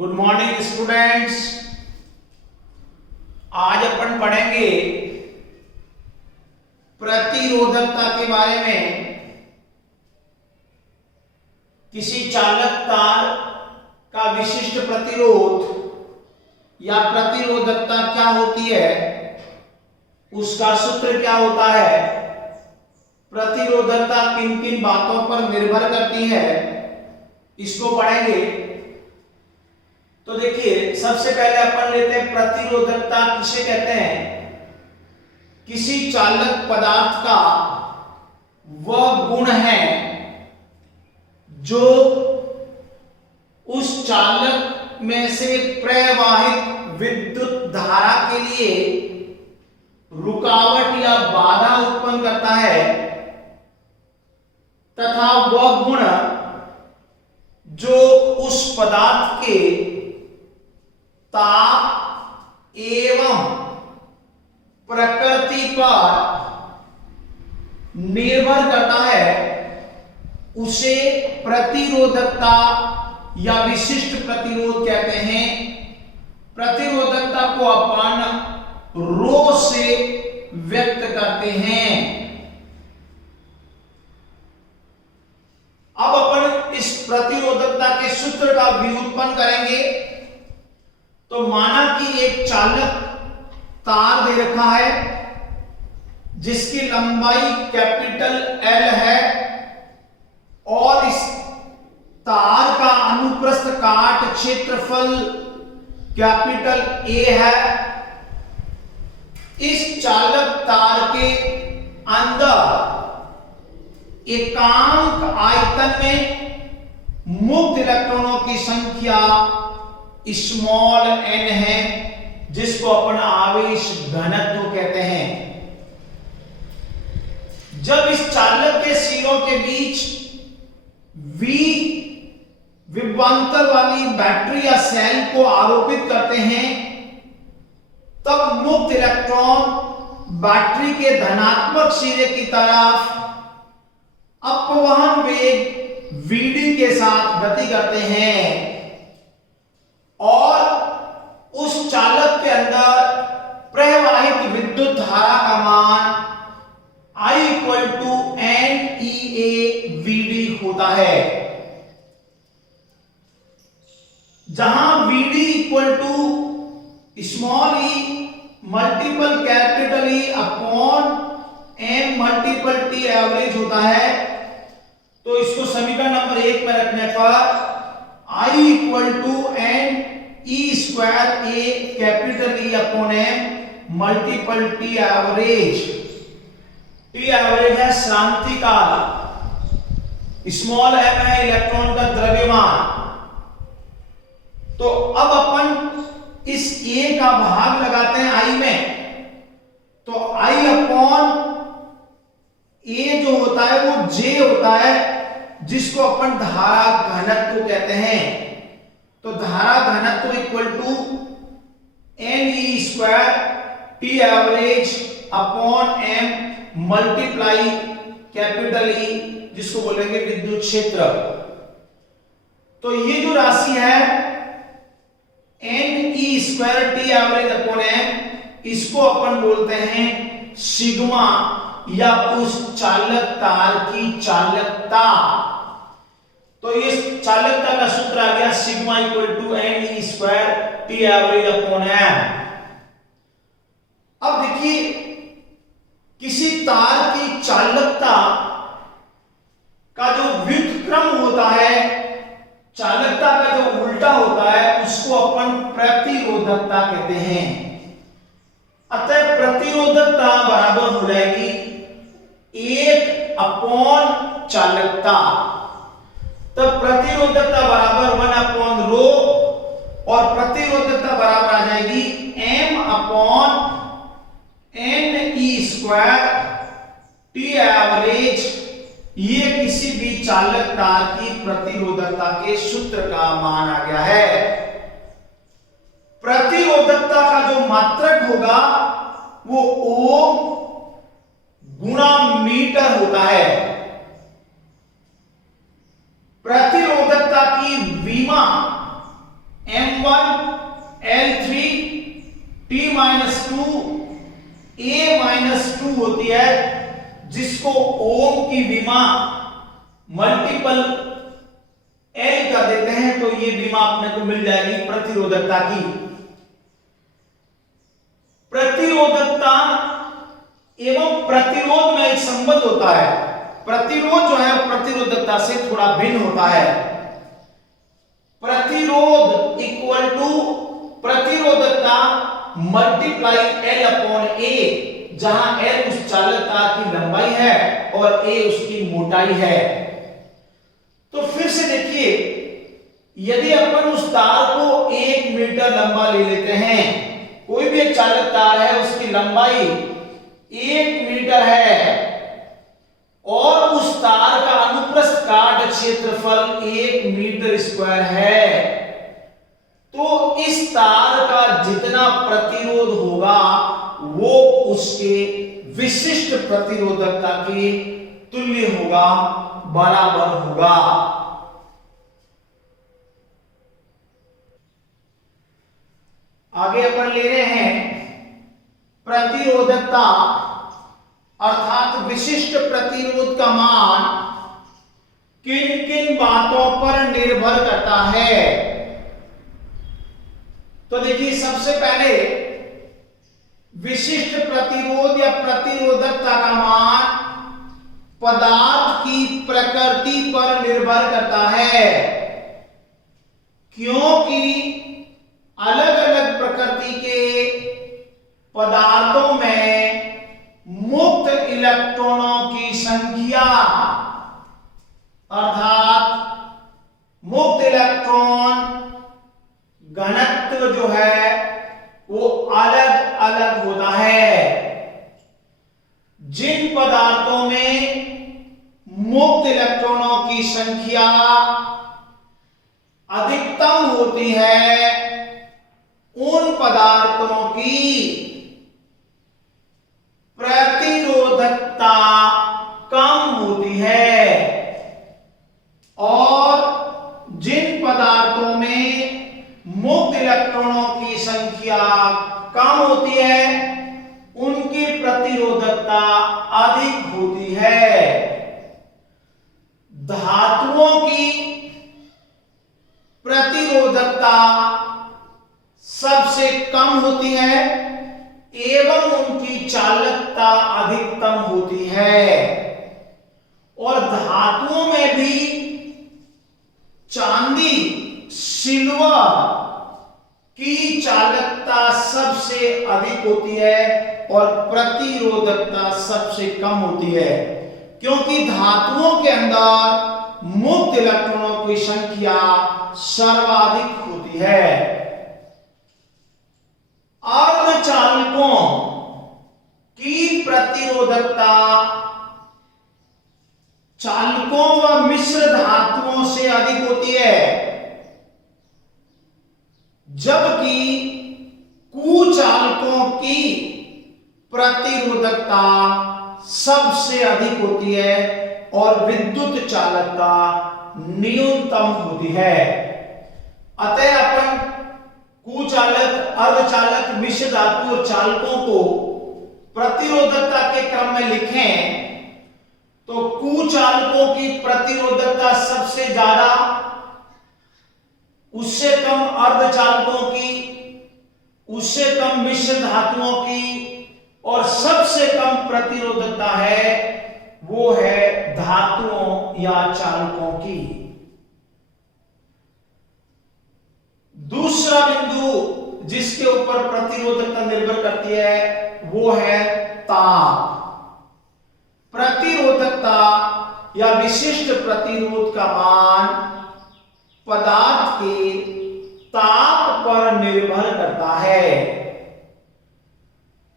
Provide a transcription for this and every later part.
Good morning students. आज अपन पढ़ेंगे प्रतिरोधकता के बारे में। किसी चालक तार का विशिष्ट प्रतिरोध या प्रतिरोधकता क्या होती है, उसका सूत्र क्या होता है, प्रतिरोधकता किन किन बातों पर निर्भर करती है, इसको पढ़ेंगे। तो देखिए, सबसे पहले अपन लेते हैं प्रतिरोधकता किसे कहते हैं। किसी चालक पदार्थ का वह गुण है जो उस चालक में से प्रवाहित विद्युत धारा के लिए रुकावट या बाधा उत्पन्न करता है, तथा वह गुण जो उस पदार्थ के ताप एवं प्रकृति पर निर्भर करता है, उसे प्रतिरोधकता या विशिष्ट प्रतिरोध कहते हैं। प्रतिरोधकता को अपन रो से व्यक्त करते हैं। अब अपन इस प्रतिरोधकता के सूत्र का व्युत्पन्न करेंगे। तो माना कि एक चालक तार दे रखा है जिसकी लंबाई कैपिटल L है और इस तार का अनुप्रस्थ काट क्षेत्रफल कैपिटल A है। इस चालक तार के अंदर एकांक आयतन में मुक्त इलेक्ट्रॉनों की संख्या स्मॉल n है, जिसको अपन आवेश घनत्व कहते हैं। जब इस चालक के सिरों के बीच V विभवांतर वाली बैटरी या सेल को आरोपित करते हैं, तब मुक्त इलेक्ट्रॉन बैटरी के धनात्मक सिरे की तरफ अपवहन वेग Vd के साथ गति करते हैं और उस चालक के अंदर प्रवाहित विद्युत धारा का मान I = NEA/Vd होता है, जहां Vd = small e multiple capital E upon m multiple T average होता है। तो इसको समीकरण नंबर 1 में रखने पर I = NE² A capital E upon m multiple T average. T average है शांतिकाल, स्मॉल m है इलेक्ट्रॉन का द्रव्यमान। तो अब अपन इस A का भाग लगाते हैं I में। तो I अपॉन A जो होता है वो J होता है, जिसको अपन धारा घनत्व कहते हैं। तो धारा घनत्व = NE² T average upon m multiply capital E, जिसको बोलेंगे विद्युत क्षेत्र। तो ये जो राशि है NE² T average upon m, इसको अपन बोलते हैं सिग्मा या उस चालक तार की चालकता। तो इस चालकता का सूत्र आ गया sigma = NE² T average upon m। अब देखिए, किसी तार की चालकता का जो व्युत्क्रम होता है, चालकता का जो उल्टा होता है, उसको अपन प्रतिरोधकता कहते हैं। अतः प्रतिरोधकता बराबर हो जाएगी 1 अपॉन चालकता। तब प्रतिरोधकता बराबर 1 अपॉन रो और प्रतिरोधकता बराबर आ जाएगी m upon NE² T average. ये किसी भी चालक तार की प्रतिरोधकता के सूत्र का मान आ गया है। प्रतिरोधकता का जो मात्रक होगा वो ओम गुणा मीटर होता है। प्रतिरोधकता की विमा m A-2 होती है, जिसको ओम की विमा मल्टीपल L कर देते हैं तो ये विमा अपने को मिल जाएगी प्रतिरोधकता की। प्रतिरोधकता एवं प्रतिरोध में एक संबंध होता है। प्रतिरोध जो है प्रतिरोधकता से थोड़ा भिन्न होता है। प्रतिरोध इक्वल टू प्रतिरोधकता मल्टीप्लाई L अपॉन A, जहां L उस चालकता की लंबाई है और A उसकी मोटाई है। तो फिर से देखिए, यदि अपन उस तार को 1 मीटर लंबा ले लेते हैं, कोई भी एक चालक तार है, उसकी लंबाई 1 मीटर है और उस तार का अनुप्रस्थ काट क्षेत्रफल 1 मीटर स्क्वायर है, तो इस तार का जितना प्रतिरोध होगा वो उसके विशिष्ट प्रतिरोधकता के तुल्य होगा, बराबर होगा। आगे अपन ले रहे हैं प्रतिरोधकता अर्थात विशिष्ट प्रतिरोध का मान किन किन बातों पर निर्भर करता है। तो देखिए, सबसे पहले विशिष्ट प्रतिरोध या प्रतिरोधकता का मान पदार्थ की प्रकृति पर निर्भर करता है, क्योंकि अलग अलग प्रकृति के पदार्थों में मुक्त इलेक्ट्रॉनों की संख्या अर्थात मुक्त इलेक्ट्रॉन घनत्व जो है वो अलग अलग होता है। जिन पदार्थों में मुक्त इलेक्ट्रॉनों की संख्या अधिकतम होती है, उन पदार्थों की प्रतिरोधकता कम होती है और जिन पदार्थों में मुक्त इलेक्ट्रॉनों की संख्या कम होती है, उनकी प्रतिरोधकता अधिक होती है। धातुओं की प्रतिरोधकता सबसे कम होती है एवं उनकी चालकता अधिकतम होती है, और धातुओं में भी चांदी सिल्वर की चालकता सबसे अधिक होती है और प्रतिरोधकता सबसे कम होती है, क्योंकि धातुओं के अंदर मुक्त इलेक्ट्रॉनों की संख्या सर्वाधिक होती है। अर्धचालकों की प्रतिरोधकता चालकों व मिश्र धातुओं से अधिक होती है, जबकि कुचालकों की प्रतिरोधकता सबसे अधिक होती है और विद्युत चालकता न्यूनतम होती है। अतः अपन कुचालक, अर्धचालक, मिश्र धातु और चालकों को प्रतिरोधकता के क्रम में लिखें तो कुचालकों की प्रतिरोधकता सबसे ज्यादा, उससे कम अर्धचालकों की, उससे कम मिश्र धातुओं की, और सबसे कम प्रतिरोधकता है वो है धातुओं या चालकों की। दूसरा बिंदु जिसके ऊपर प्रतिरोधकता निर्भर करती है वो है ताप। प्रतिरोधकता या विशिष्ट प्रतिरोध का मान पदार्थ के ताप पर निर्भर करता है।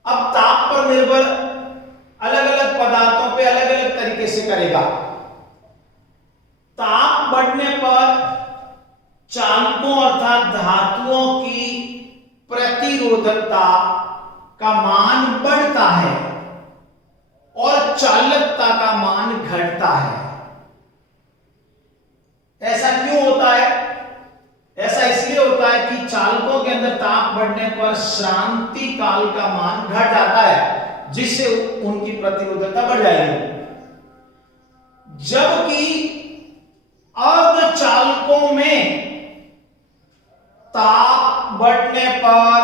अब ताप पर निर्भर अलग अलग पदार्थों पे अलग अलग तरीके से करेगा। ताप बढ़ने पर चालकों अर्थात धातुओं की प्रतिरोधकता का मान बढ़ता है और चालकता का मान घटता है। ऐसा क्यों होता है? ऐसा इसलिए होता है कि चालकों के अंदर ताप बढ़ने पर श्रांति काल का मान घट जाता है। जिससे उनकी प्रतिरोधकता बढ़ जाएगी। जबकि अर्धचालकों में ताप बढ़ने पर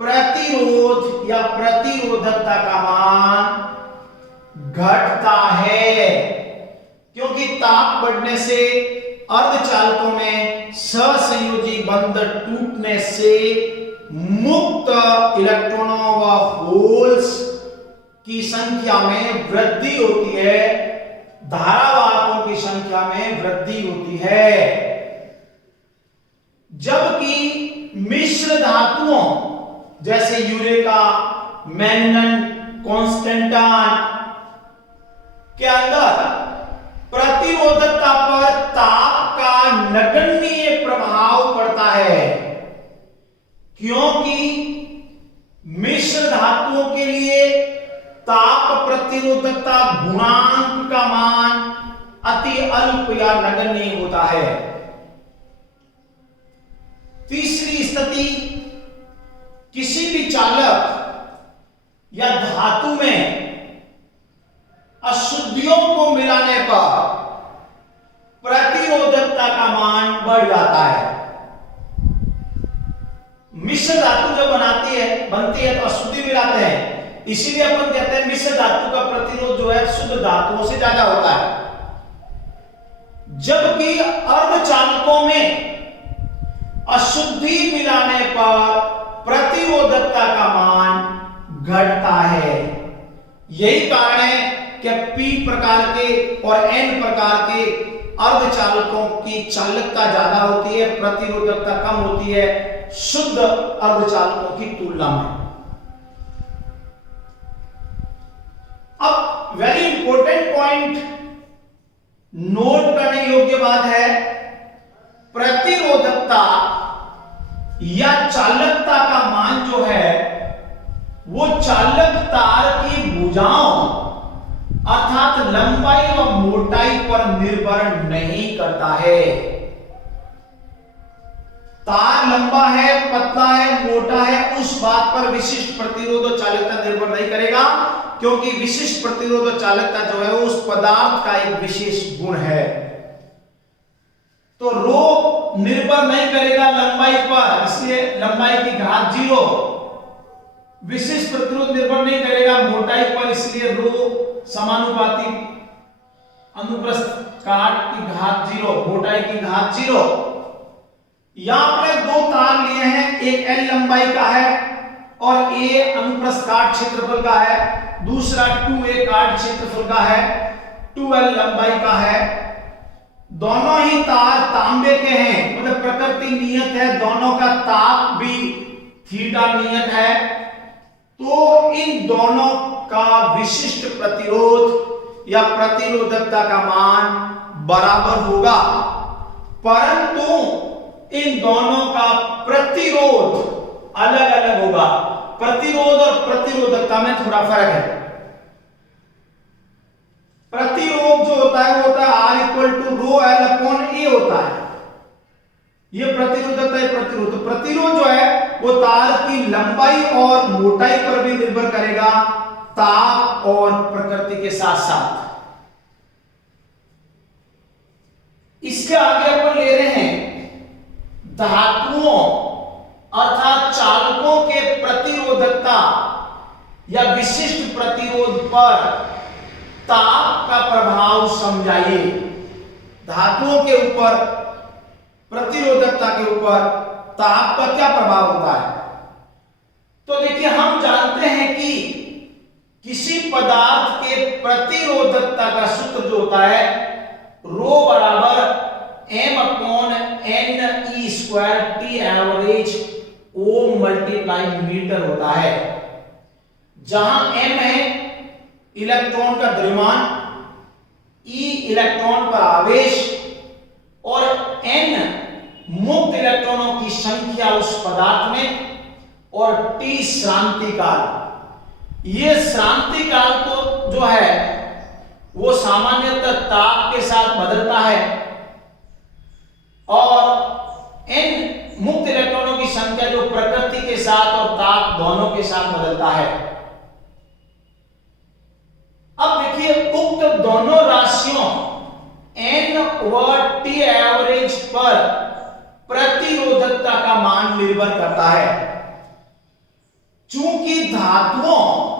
प्रतिरोध या प्रतिरोधकता का मान घटता है, क्योंकि ताप बढ़ने से अर्धचालकों में सहसंयोजी बंध टूटने से मुक्त इलेक्ट्रॉनों व होल्स की संख्या में वृद्धि होती है, धारावाहकों की संख्या में वृद्धि होती है। जबकि मिश्र धातुओं जैसे यूरेका, मैंगन, कॉन्स्टेंटाइन के अंदर प्रतिरोधकता पर ताप का नगण्य प्रभाव पड़ता है, क्योंकि मिश्र धातुओं के लिए ताप प्रतिरोधकता गुणांक का मान अति अल्प या नगण्य होता है। तीसरी स्थिति, किसी भी चालक या धातु में अशुद्धियों को मिलाने पर प्रतिरोधकता का मान बढ़ जाता है। मिश्र धातु जब बनती है तो अशुद्धि मिलाते हैं, इसीलिए अपन कहते हैं मिश्र धातु का प्रतिरोध जो है शुद्ध धातुओं से ज्यादा होता है। जबकि अर्धचालकों में अशुद्धि मिलाने पर प्रतिरोधकता का मान घटता है। यही कारण है कि P प्रकार के और N प्रकार के अर्धचालकों की चालकता ज्यादा होती है, प्रतिरोधकता कम होती है शुद्ध अर्धचालकों की तुलना में। अब वेरी इंपॉर्टेंट पॉइंट नोट करने योग्य बात है, प्रतिरोधकता या चालकता का मान जो है वो चालक तार की भुजाओं अर्थात लंबाई व मोटाई पर निर्भर नहीं करता है। तार लंबा है, पतला है, मोटा है, उस बात पर विशिष्ट प्रतिरोध और चालकता निर्भर नहीं करेगा, क्योंकि विशिष्ट प्रतिरोध और चालकता जो है उस पदार्थ का एक विशेष गुण है। तो रो निर्भर नहीं करेगा लंबाई पर, इसलिए लंबाई की घात 0। विशिष्ट प्रतिरोध निर्भर नहीं करेगा मोटाई पर, इसलिए रो समानुपाती अनुप्रस्थ काट की घात 0, मोटाई की घात 0। यहां पर दो तार लिए हैं, एक L लंबाई का है और A अनुप्रस्थ काट क्षेत्रफल का है, दूसरा 2A काट क्षेत्रफल का है, 2L लंबाई का है। दोनों ही तार तांबे के हैं, मतलब प्रकृति नियत है, दोनों का ताप भी थीटा नियत है। तो इन दोनों का विशिष्ट प्रतिरोध या प्रतिरोधकता का मान बराबर होगा, परंतु इन दोनों का प्रतिरोध अलग अलग होगा। प्रतिरोध और प्रतिरोधकता में थोड़ा फर्क है। प्रतिरोध जो होता है वो होता है R = ρL/A होता है, ये प्रतिरोधकता है। प्रतिरोध जो है वो तार की लंबाई और मोटाई पर भी निर्भर करेगा, ताप और प्रकृति के साथ साथ। इसके आगे अपन ले रहे हैं धातुओं अर्थात चालकों के प्रतिरोधकता या विशिष्ट प्रतिरोध पर ताप का प्रभाव समझाइए। धातुओं के ऊपर प्रतिरोधकता के ऊपर ताप का क्या प्रभाव होता है? तो देखिए, हम जानते हैं कि किसी पदार्थ के प्रतिरोधकता का सूत्र जो होता है रो बराबर m/n(e²t एवरेज ओम मल्टीप्लाई मीटर होता है, जहां m है इलेक्ट्रॉन का द्रव्यमान, e इलेक्ट्रॉन पर आवेश और n मुक्त इलेक्ट्रॉनों की संख्या उस पदार्थ में और t श्रांति काल। ये श्रांति काल तो जो है वो सामान्यतः ताप के साथ बदलता है और n मुक्त इलेक्ट्रॉनों की संख्या जो प्रकृति के साथ और ताप दोनों के साथ बदलता है। निर्भर करता है। चूंकि धातुओं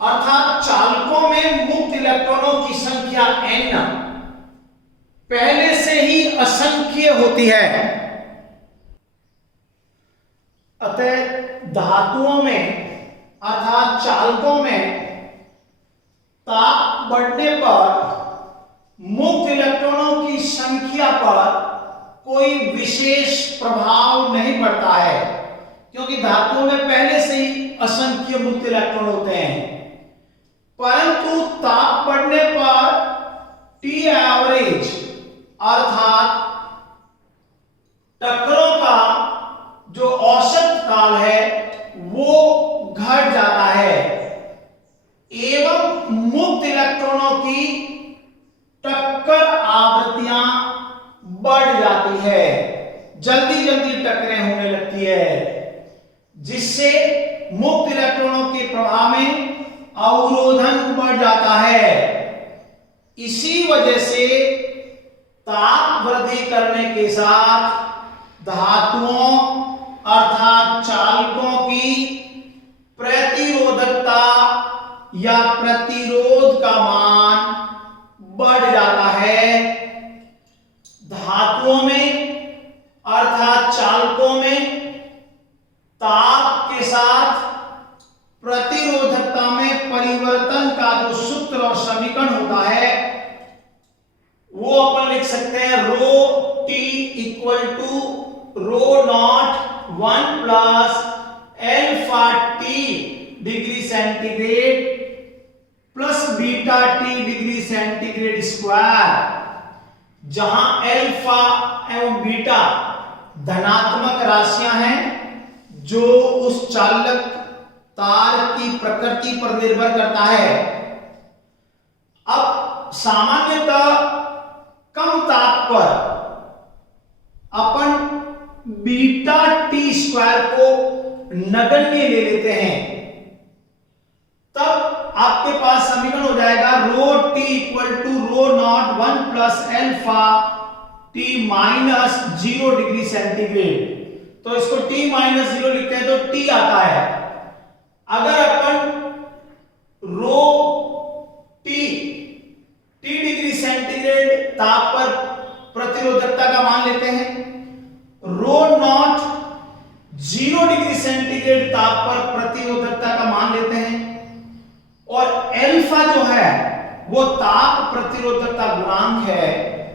अर्थात चालकों में मुक्त इलेक्ट्रॉनों की संख्या n पहले से ही असंख्य होती है, अतः धातुओं में अर्थात चालकों में ताप बढ़ने पर मुक्त इलेक्ट्रॉनों की संख्या पर कोई विशेष प्रभाव नहीं पड़ता है, क्योंकि धातुओं में पहले से ही असंख्य मुक्त इलेक्ट्रॉन होते हैं। परंतु ताप बढ़ने पर टी एवरेज अर्थात टक्करों का जो औसत काल है वो घट जाता है एवं मुक्त इलेक्ट्रॉनों की टक्कर आवृत्तियां बढ़ जाती है, जल्दी जल्दी टक्करें होने लगती है, जिससे मुक्त इलेक्ट्रॉनों के प्रवाह में अवरोधन बढ़ जाता है। इसी वजह से ताप वृद्धि करने के साथ धातुओं अर्थात चालकों की प्रतिरोधकता या प्रतिरोध का मान बढ़ जाता है। धातुओं में अर्थात चालकों में ताप के साथ प्रतिरोधकता में परिवर्तन का जो सूत्र और समीकरण होता है वो अपन लिख सकते हैं rho T equal to rho naught 1 plus alpha T degree centigrade plus beta T degree centigrade square, जहां एल्फा एवं बीटा धनात्मक राशियां हैं जो उस चालक तार की प्रकृति पर निर्भर करता है। अब सामान्यतः कम ताप पर अपन बीटा टी स्क्वायर को नगण्य ले लेते हैं, तब आपके पास समीकरण हो जाएगा rho T equal to rho naught 1 plus alpha T minus 0 degree centigrade. तो इसको टी माइनस 0 लिखते हैं तो टी आता है। अगर अपन रो टी डिग्री सेंटीग्रेड ताप पर प्रतिरोधकता का मान लेते हैं, रो नॉट 0 डिग्री सेंटीग्रेड ताप पर प्रतिरोधकता का मान लेते हैं, और एल्फा जो है वो ताप प्रतिरोधकता गुणांक है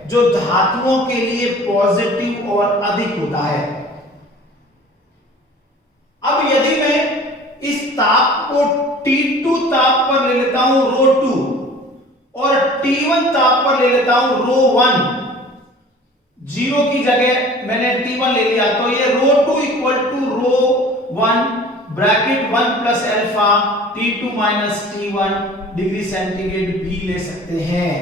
जो धातुओं के लिए पॉजिटिव और अधिक होता है। अब यदि मैं इस ताप को T2 ताप पर ले लेता हूं रो 2 और T1 ताप पर ले लेता हूं रो 1, 0 की जगह मैंने T1 ले लिया, तो ये rho 2 equal to rho 1 bracket 1 plus alpha T2 minus T1 degree centigrade भी ले सकते हैं।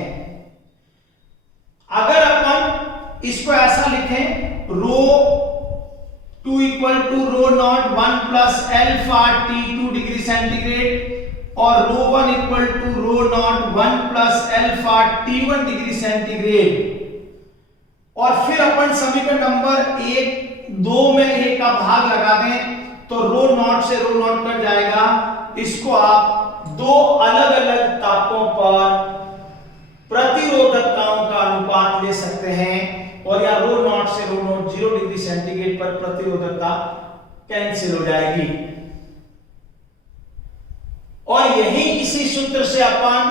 अगर अपन इसको ऐसा लिखें rho 2 equal to rho naught 1 plus alpha T2 degree centigrade और rho 1 equal to rho naught 1 plus alpha T1 degree centigrade, और फिर अपन समीकरण नंबर 2 में 1 का भाग लगा दें तो रो नॉट से रो नॉट कट जाएगा। इसको आप दो अलग अलग तापों पर प्रतिरोधकताओं का अनुपात ले सकते हैं, और या रो नॉट से रो नॉट 0 डिग्री सेंटीग्रेड पर प्रतिरोधकता कैंसिल हो जाएगी। और यही इसी सूत्र से अपन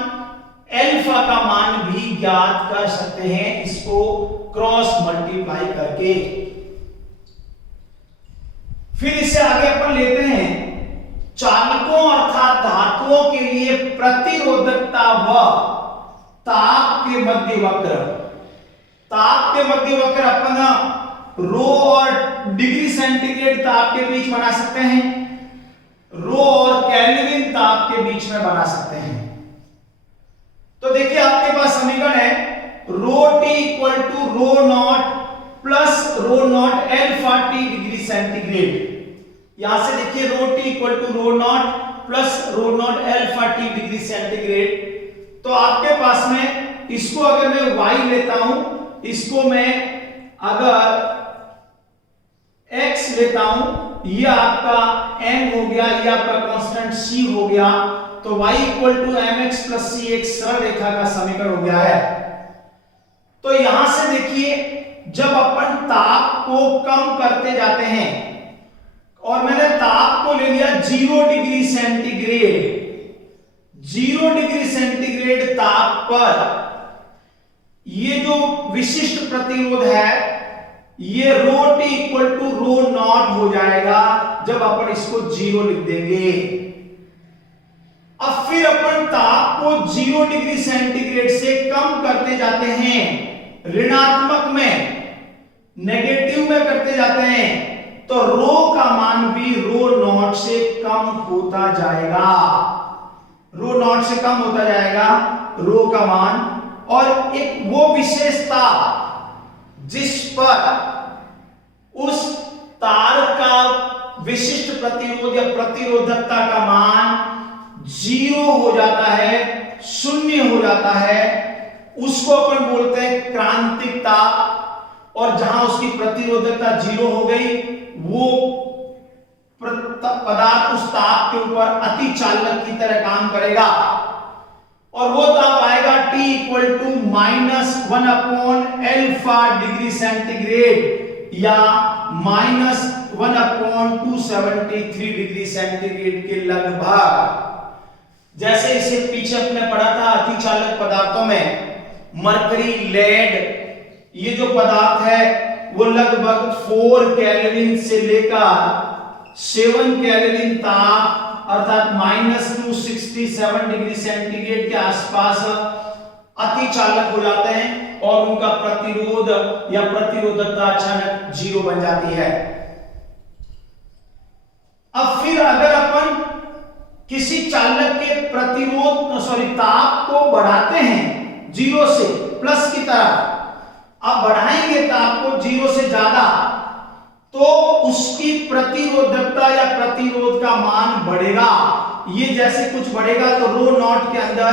एल्फा का मान भी ज्ञात कर सकते हैं, इसको क्रॉस मल्टीप्लाई करके। फिर इससे आगे अपन लेते हैं चालकों अर्थात धातुओं के लिए प्रतिरोधकता व ताप के मध्य वक्र। ताप के मध्य वक्र अपन रो और डिग्री सेंटीग्रेड ताप के बीच बना सकते हैं, रो और केल्विन ताप के बीच में बना सकते हैं। तो देखिए आपके पास समीकरण है rho T equal to rho naught plus rho naught alpha T degree centigrade. यहां से देखिए rho T equal to rho naught plus rho naught alpha T degree centigrade. तो आपके पास में इसको अगर मैं y लेता हूं, इसको मैं अगर x लेता हूं ये आपका m हो गया, ये आपका कांस्टेंट c हो गया। तो y equal to mx plus c एक सरल रेखा का समीकरण हो गया है। तो यहां से देखिए, जब अपन ताप को कम करते जाते हैं और मैंने ताप को ले लिया 0 डिग्री सेंटीग्रेड, 0 डिग्री सेंटीग्रेड ताप पर ये जो विशिष्ट प्रतिरोध है ये rho T equal to rho naught हो जाएगा जब अपन इसको 0 लिख देंगे। अब फिर अपन ताप को 0 डिग्री सेंटीग्रेड से कम करते जाते हैं, ऋणात्मक में, नेगेटिव में करते जाते हैं, तो रो का मान भी रो नॉट से कम होता जाएगा, रो नॉट से कम होता जाएगा रो का मान। और एक वो विशेषता जिस पर उस तार का विशिष्ट प्रतिरोध या प्रतिरोधकता का मान 0 हो जाता है, 0 हो जाता है, उसको अपन बोलते हैं क्रांतिक ताप। और जहां उसकी प्रतिरोधकता 0 हो गई, वो पदार्थ उस ताप के ऊपर अति चालक की तरह काम करेगा और वो ताप आएगा T equal to -1 upon alpha degree centigrade या -1 अपॉन 273 डिग्री सेंटीग्रेड के लगभग। जैसे इसे पीछे अपने पढ़ा था अति चालक पदार्थों में, मरकरी, लेड, ये जो पदार्थ है वो लगभग 4 केल्विन से लेकर 7 केल्विन ताप अर्थात -267 डिग्री सेंटीग्रेड के आसपास अति चालक हो जाते हैं और उनका प्रतिरोध या प्रतिरोधकता अचानक 0 बन जाती है। अब फिर अगर अपन किसी चालक के ताप को बढ़ाते हैं 0 से प्लस की तरफ, अब बढ़ाएंगे ताप को 0 से ज्यादा, तो उसकी प्रतिरोधकता या प्रतिरोध का मान बढ़ेगा। ये जैसे कुछ बढ़ेगा तो रो नॉट के अंदर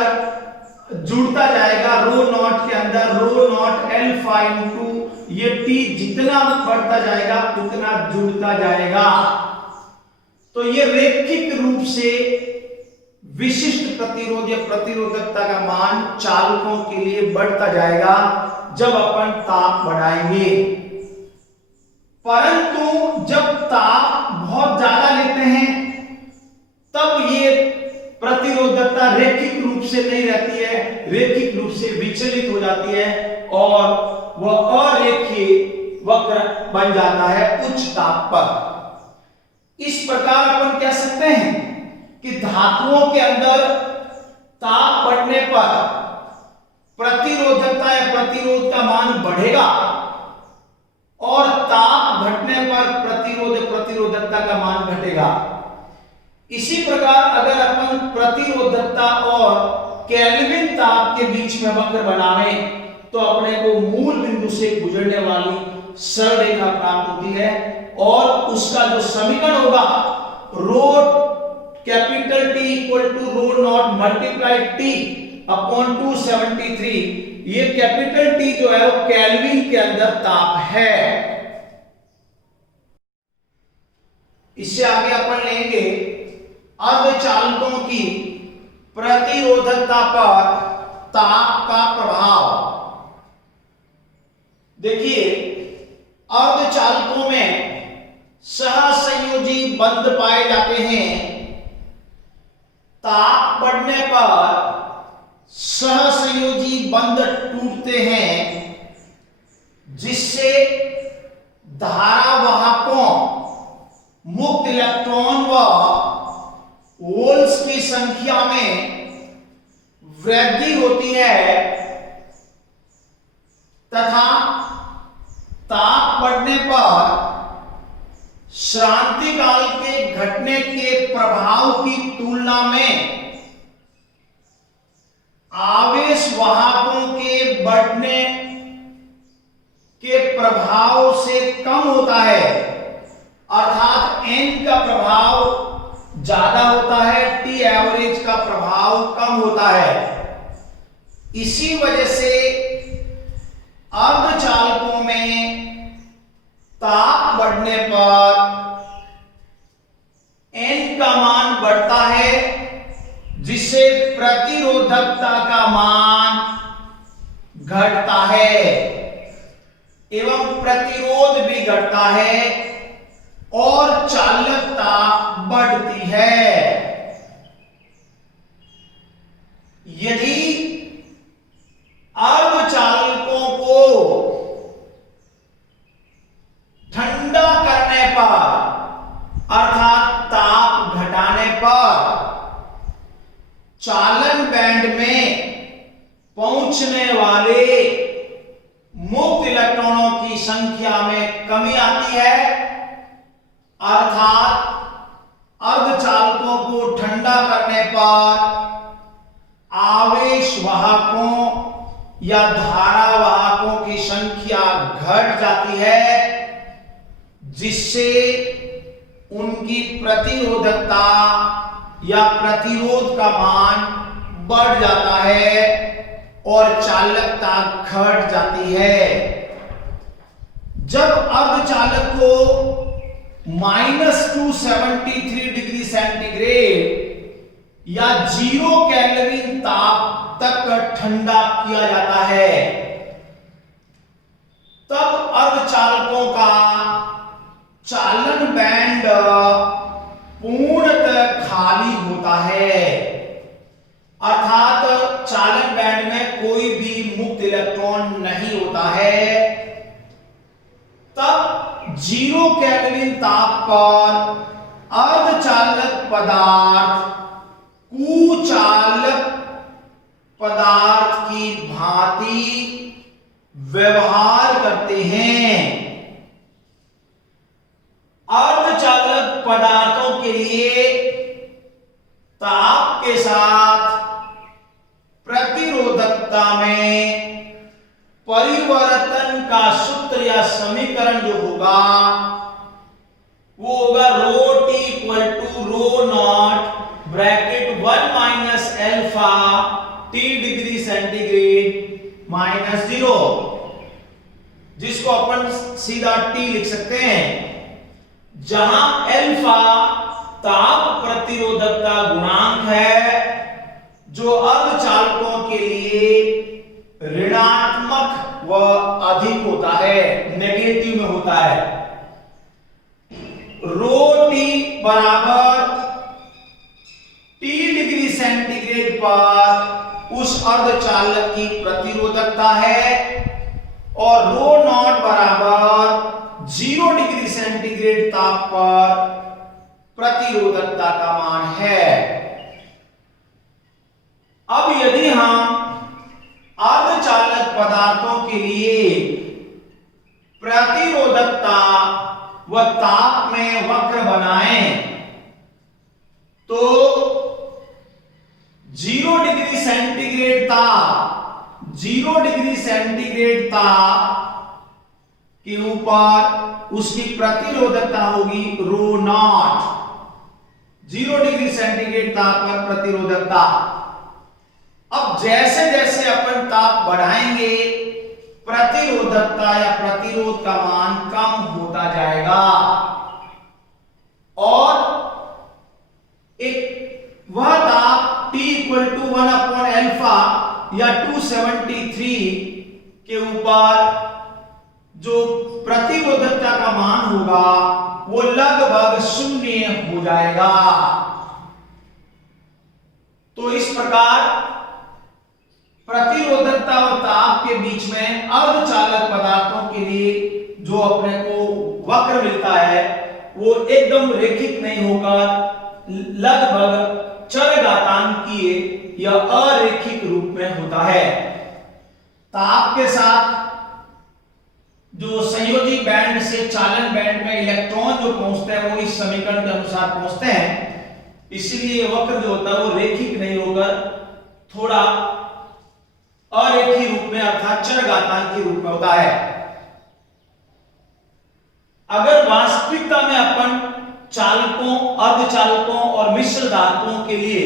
जुड़ता जाएगा, रो नॉट के अंदर रो नॉट अल्फा इनटू ये टी जितना बढ़ता जाएगा उतना जुड़ता जाएगा। तो ये रैखिक रूप से विशिष्ट प्रतिरोध या प्रतिरोधकता का मान चालकों के लिए बढ़ता जाएगा जब अपन ताप बढ़ाएंगे। परंतु जब ताप बहुत ज्यादा लेते हैं तब ये प्रतिरोधकता रैखिक रूप से नहीं रहती है, रैखिक रूप से विचलित हो जाती है और वह अरेखीय वक्र बन जाता है उच्च ताप पर। इस प्रकार अपन कह सकते हैं कि धातुओं के अंदर ताप बढ़ने पर प्रतिरोधकता या प्रतिरोध का मान बढ़ेगा और ताप घटने पर प्रतिरोधकता का मान घटेगा। इसी प्रकार अगर अपन प्रतिरोधकता और केल्विन ताप के बीच में वक्र बनावे तो अपने को मूल बिंदु से गुजरने वाली सरल रेखा प्राप्त होती है और उसका जो समीकरण होगा rho capital T equal to rho naught multiply T upon 273, ये कैपिटल T जो है वो केल्विन के अंदर ताप है। इससे आगे अपन लेंगे अर्धचालकों की प्रतिरोधकता पर ताप का प्रभाव। देखिए अर्धचालकों में सहसंयोजी बंध पाए जाते हैं। ताप बढ़ने पर सहसंयोजी बंध टूटते हैं जिससे धारावाहकों मुक्त इलेक्ट्रॉन व होल्स की संख्या में वृद्धि होती है तथा ताप बढ़ने पर श्रांति काल के घटने के प्रभाव की तुलना में आवेश वाहकों के बढ़ने के प्रभाव से कम होता है, अर्थात n का प्रभाव ज्यादा होता है, टी एवरेज का प्रभाव कम होता है। इसी वजह से अर्धचालकों में ताप बढ़ने पर का मान बढ़ता है, जिससे प्रतिरोधकता का मान घटता है एवं प्रतिरोध भी घटता है और चालकता बढ़ती है। यदि अर्धचालकों को ठंडा करने पर अर्थात ताप घटाने पर चालन बैंड में पहुंचने वाले मुक्त इलेक्ट्रॉनों की संख्या में कमी आती है, अर्थात अर्धचालकों को ठंडा करने पर आवेश वाहकों या धारा वाहकों की संख्या घट जाती है, जिससे उनकी प्रतिरोधकता या प्रतिरोध का मान बढ़ जाता है और चालकता घट जाती है। जब अर्धचालक को -273 डिग्री सेंटीग्रेड या 0 केल्विन ताप तक ठंडा किया जाता है, तब अर्धचालकों का चालन बैंड पूर्णतः खाली होता है, अर्थात चालन बैंड में कोई भी मुक्त इलेक्ट्रॉन नहीं होता है। तब 0 केल्विन ताप पर अर्धचालक पदार्थ कुचालक पदार्थ की भांति व्यवहार करते हैं। अर्धचालक पदार्थों के लिए ताप के साथ प्रतिरोधकता में परिवर्तन का सूत्र या समीकरण जो होगा वो होगा ρT = ρ0 bracket 1 minus alpha T degree centigrade minus 0, जिसको अपन सीधा T लिख सकते हैं, जहां अल्फा ताप प्रतिरोधकता गुणांक है जो अर्धचालकों के लिए ऋणात्मक व अधिक होता है, नेगेटिव में होता है। ρT बराबर T डिग्री सेंटीग्रेड पर उस अर्धचालक की प्रतिरोधकता है और ρ0 बराबर 0 डिग्री सेंटीग्रेड ताप पर प्रतिरोधकता का मान है। अब यदि हम अर्धचालक पदार्थों के लिए प्रतिरोधकता व ताप में वक्र बनाएं तो 0 डिग्री सेंटीग्रेड ताप के ऊपर उसकी प्रतिरोधकता होगी ρ0, 0 डिग्री सेंटीग्रेड ताप पर प्रतिरोधकता। अब जैसे जैसे अपन ताप बढ़ाएंगे प्रतिरोधकता या प्रतिरोध का मान कम होता जाएगा और एक वह ताप T = 1/अल्फा या 273 के ऊपर जो प्रतिरोधकता का मान होगा वो लगभग 0 हो जाएगा। तो इस प्रकार प्रतिरोधकता और ताप के बीच में अर्धचालक पदार्थों के लिए जो अपने को वक्र मिलता है वो एकदम रेखिक नहीं होकर लगभग चरघातांकीय या अरेखिक रूप में होता है। ताप के साथ जो संयोजी बैंड से चालन बैंड में इलेक्ट्रॉन जो पहुंचते हैं वो इस समीकरण के अनुसार पहुंचते हैं, इसलिए वक्र जो होता है वो रेखिक नहीं होकर थोड़ा अरेखीय रूप में अर्थात चरघातांकीय रूप में होता है। अगर वास्तविकता में अपन चालकों, अर्धचालकों और मिश्र धातुओं के लिए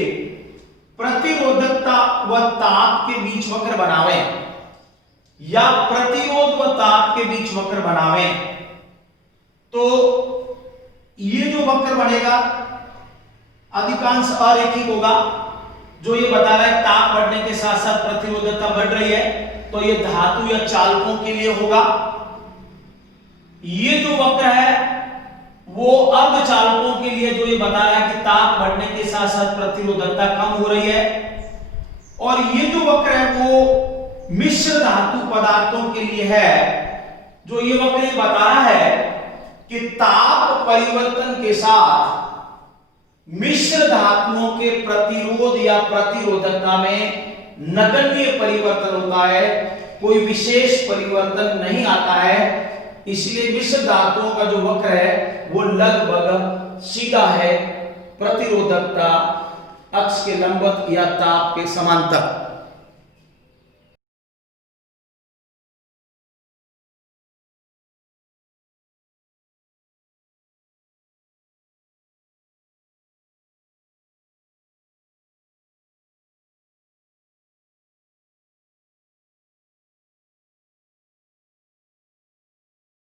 प्रतिरोधकता व ताप के बीच वक्र बनावें या प्रतिरोध व ताप के बीच वक्र बनावें तो ये जो वक्र बनेगा अधिकांश अरेखिक होगा, जो ये बता रहा है ताप बढ़ने के साथ साथ प्रतिरोधकता बढ़ रही है, तो ये धातु या चालकों के लिए होगा। ये जो वक्र है वो अर्धचालकों के लिए, जो ये बता रहा है कि ताप बढ़ने के साथ साथ प्रतिरोधकता कम हो रही है। और ये जो वक्र है वो मिश्र धातु पदार्थों के लिए है, जो ये वक्र ये बता रहा है कि ताप परिवर्तन के साथ मिश्र धातुओं के प्रतिरोध या प्रतिरोधकता में नगण्य परिवर्तन होता है, कोई विशेष परिवर्तन नहीं आता है। इसलिए मिश्र धातुओं का जो वक्र है वो लगभग सीधा है प्रतिरोधकता अक्ष के लंबवत या ताप के समांतर।